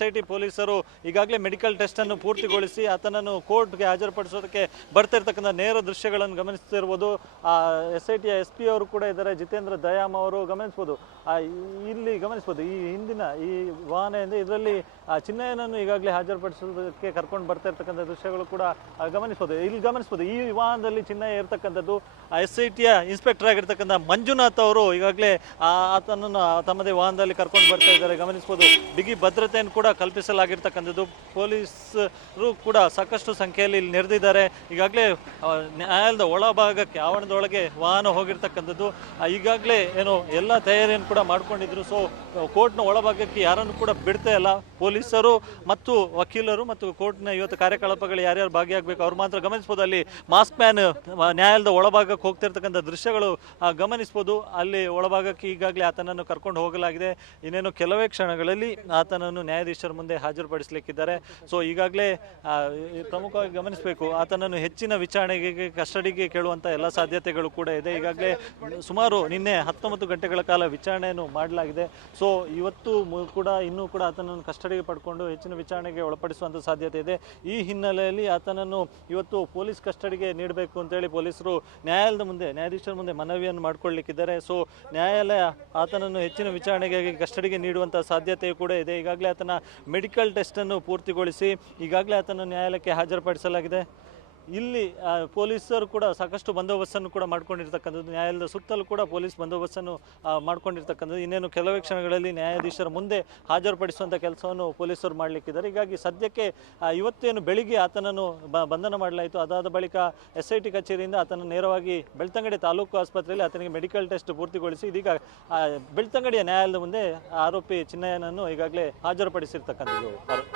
SIT ಪೊಲೀಸರು ಈಗಾಗಲೇ medical ಟೆಸ್ಟನ್ನು ಪೂರ್ತಿಗೊಳಿಸಿ ಆತನನ್ನು ಕೋರ್ಟ್ಗೆ ಹಾಜರುಪಡಿಸೋದಕ್ಕೆ ಬರ್ತಿರ್ತಕ್ಕಂಥ ನೇರ ದೃಶ್ಯಗಳನ್ನು ಗಮನಿಸ್ತಿರ್ಬೋದು. SIT SP ಅವರು ಕೂಡ ಇದ್ದಾರೆ, ಜಿತೇಂದ್ರ ದಯಾಮ್ ಅವರು ಗಮನಿಸ್ಬೋದು. ಇಲ್ಲಿ ಗಮನಿಸ್ಬೋದು ಈ ಹಿಂದಿನ ಈ ವಾಹನ ಇದೆ, ಇದರಲ್ಲಿ ಚಿನ್ನಯ್ಯನನ್ನು ಈಗಾಗಲೇ ಹಾಜರುಪಡಿಸೋದಕ್ಕೆ ಕರ್ಕೊಂಡು ಬರ್ತಾ ಇರ್ತಕ್ಕಂಥ ದೃಶ್ಯಗಳು ಕೂಡ ಗಮನಿಸ್ಬೋದು. ಇಲ್ಲಿ ಗಮನಿಸ್ಬೋದು ಈ ವಾಹನದಲ್ಲಿ ಚಿನ್ನಯ್ಯ ಇರ್ತಕ್ಕಂಥದ್ದು SITಯ ಇನ್ಸ್ಪೆಕ್ಟರ್ ಆಗಿರ್ತಕ್ಕಂಥ ಮಂಜುನಾಥ್ ಅವರು ಈಗಾಗಲೇ ಆತನನ್ನು ತಮ್ಮದೇ ವಾಹನದಲ್ಲಿ ಕರ್ಕೊಂಡು ಬರ್ತಾ ಇದ್ದಾರೆ. ಗಮನಿಸ್ಬೋದು ಬಿಗಿ ಭದ್ರತೆಯನ್ನು ಕೂಡ ಕಲ್ಪಿಸಲಾಗಿರ್ತಕ್ಕಂಥದ್ದು. ಪೊಲೀಸರು ಕೂಡ ಸಾಕಷ್ಟು ಸಂಖ್ಯೆಯಲ್ಲಿ ಇಲ್ಲಿ ನೆರೆದಿದ್ದಾರೆ. ಈಗಾಗಲೇ ನ್ಯಾಯಾಲಯದ ಒಳಭಾಗಕ್ಕೆ ಆವರಣದೊಳಗೆ ವಾಹನ ಹೋಗಿರ್ತಕ್ಕಂಥದ್ದು. ಈಗಾಗಲೇ ಏನು ಎಲ್ಲ ತಯಾರಿಯನ್ನು ಕೂಡ ಮಾಡ್ಕೊಂಡಿದ್ರು. ಸೊ ಕೋರ್ಟ್ನ ಒಳಭಾಗಕ್ಕೆ ಯಾರನ್ನು ಕೂಡ ಬಿಡ್ತಾ ಇಲ್ಲ. ಪೊಲೀಸರು ಮತ್ತು ವಕೀಲರು ಮತ್ತು ಕೋರ್ಟ್ನ ಇವತ್ತು ಕಾರ್ಯಕಲಾಪಗಳು ಯಾರ್ಯಾರು ಭಾಗಿಯಾಗಬೇಕು ಅವ್ರು ಮಾತ್ರ ಗಮನಿಸ್ಬೋದು. ಅಲ್ಲಿ ಮಾಸ್ಕ್ ಮ್ಯಾನ್ ನ್ಯಾಯಾಲಯದ ಒಳಭಾಗಕ್ಕೆ ಹೋಗ್ತಿರ್ತಕ್ಕಂಥ ದೃಶ್ಯಗಳು ಗಮನಿಸ್ಬೋದು. ಅಲ್ಲಿ ಒಳಭಾಗಕ್ಕೆ ಈಗಾಗಲೇ ಆತನನ್ನು ಕರ್ಕೊಂಡು ಹೋಗಲಾಗಿದೆ. ಇನ್ನೇನು ಕೆಲವೇ ಕ್ಷಣಗಳಲ್ಲಿ ಆತನನ್ನು ನ್ಯಾಯಾಧೀಶರ ಮುಂದೆ ಹಾಜರುಪಡಿಸಲಿಕ್ಕಿದ್ದಾರೆ. ಸೊ ಈಗಾಗಲೇ ಪ್ರಮುಖವಾಗಿ ಗಮನಿಸಬೇಕು, ಆತನನ್ನು ಹೆಚ್ಚಿನ ವಿಚಾರಣೆಗೆ ಕಸ್ಟಡಿಗೆ ಕೇಳುವಂಥ ಎಲ್ಲ ಸಾಧ್ಯತೆಗಳು ಕೂಡ ಇದೆ. ಈಗಾಗಲೇ ಸುಮಾರು ನಿನ್ನೆ 19 ಗಂಟೆಗಳ ಕಾಲ ವಿಚಾರಣೆಯನ್ನು ಮಾಡಲಾಗಿದೆ. ಸೊ ಇವತ್ತು ಕೂಡ ಇನ್ನೂ ಕೂಡ ಆತನನ್ನು ಕಸ್ಟಡಿಗೆ ಪಡ್ಕೊಂಡು ಹೆಚ್ಚಿನ ವಿಚಾರಣೆಗೆ ಒಳಪಡಿಸುವಂಥ ಸಾಧ್ಯತೆ ಇದೆ. ಈ ಹಿನ್ನೆಲೆಯಲ್ಲಿ ಆತನನ್ನು ಇವತ್ತು ಪೊಲೀಸ್ ಕಸ್ಟಡಿಗೆ ನೀಡಬೇಕು ಅಂತೇಳಿ ಪೊಲೀಸರು ನ್ಯಾಯಾಲಯದ ಮುಂದೆ ನ್ಯಾಯಾಧೀಶರ ಮುಂದೆ ಮನವಿಯನ್ನು ಮಾಡಿಕೊಳ್ಳಲಿಕ್ಕಿದ್ದಾರೆ. ಸೊ ನ್ಯಾಯಾಲಯ ಆತನನ್ನು ಹೆಚ್ಚಿನ ವಿಚಾರಣೆಗಾಗಿ ಕಸ್ಟಡಿಗೆ ನೀಡುವಂಥ ಸಾಧ್ಯತೆ ಕೂಡ ಇದೆ. ಈಗಾಗಲೇ ಆತನ ಮೆಡಿಕಲ್ ಟೆಸ್ಟನ್ನು ಪೂರ್ತಿಗೊಳಿಸಿ ಈಗಾಗಲೇ ಆತನ ನ್ಯಾಯಾಲಯಕ್ಕೆ ಹಾಜರುಪಡಿಸಲಾಗಿದೆ. ಇಲ್ಲಿ ಪೊಲೀಸರು ಕೂಡ ಸಾಕಷ್ಟು ಬಂದೋಬಸ್ತನ್ನು ಕೂಡ ಮಾಡ್ಕೊಂಡಿರ್ತಕ್ಕಂಥದ್ದು. ನ್ಯಾಯಾಲಯದ ಸುತ್ತಲೂ ಕೂಡ ಪೊಲೀಸ್ ಬಂದೋಬಸ್ತನ್ನು ಮಾಡ್ಕೊಂಡಿರ್ತಕ್ಕಂಥದ್ದು. ಇನ್ನೇನು ಕೆಲವೇ ಕ್ಷಣಗಳಲ್ಲಿ ನ್ಯಾಯಾಧೀಶರ ಮುಂದೆ ಹಾಜರುಪಡಿಸುವಂಥ ಕೆಲಸವನ್ನು ಪೊಲೀಸರು ಮಾಡಲಿಕ್ಕಿದ್ದಾರೆ. ಹೀಗಾಗಿ ಸದ್ಯಕ್ಕೆ ಇವತ್ತೇನು ಬೆಳಿಗ್ಗೆ ಆತನನ್ನು ಬಂಧನ ಮಾಡಲಾಯಿತು. ಅದಾದ ಬಳಿಕ SIT ಕಚೇರಿಯಿಂದ ಆತನ ನೇರವಾಗಿ ಬೆಳ್ತಂಗಡಿ ತಾಲೂಕು ಆಸ್ಪತ್ರೆಯಲ್ಲಿ ಆತನಿಗೆ ಮೆಡಿಕಲ್ ಟೆಸ್ಟ್ ಪೂರ್ತಿಗೊಳಿಸಿ ಇದೀಗ ಬೆಳ್ತಂಗಡಿಯ ನ್ಯಾಯಾಲಯದ ಮುಂದೆ ಆರೋಪಿ ಚಿನ್ನಯ್ಯನನ್ನು ಈಗಾಗಲೇ ಹಾಜರುಪಡಿಸಿರ್ತಕ್ಕಂಥದ್ದು.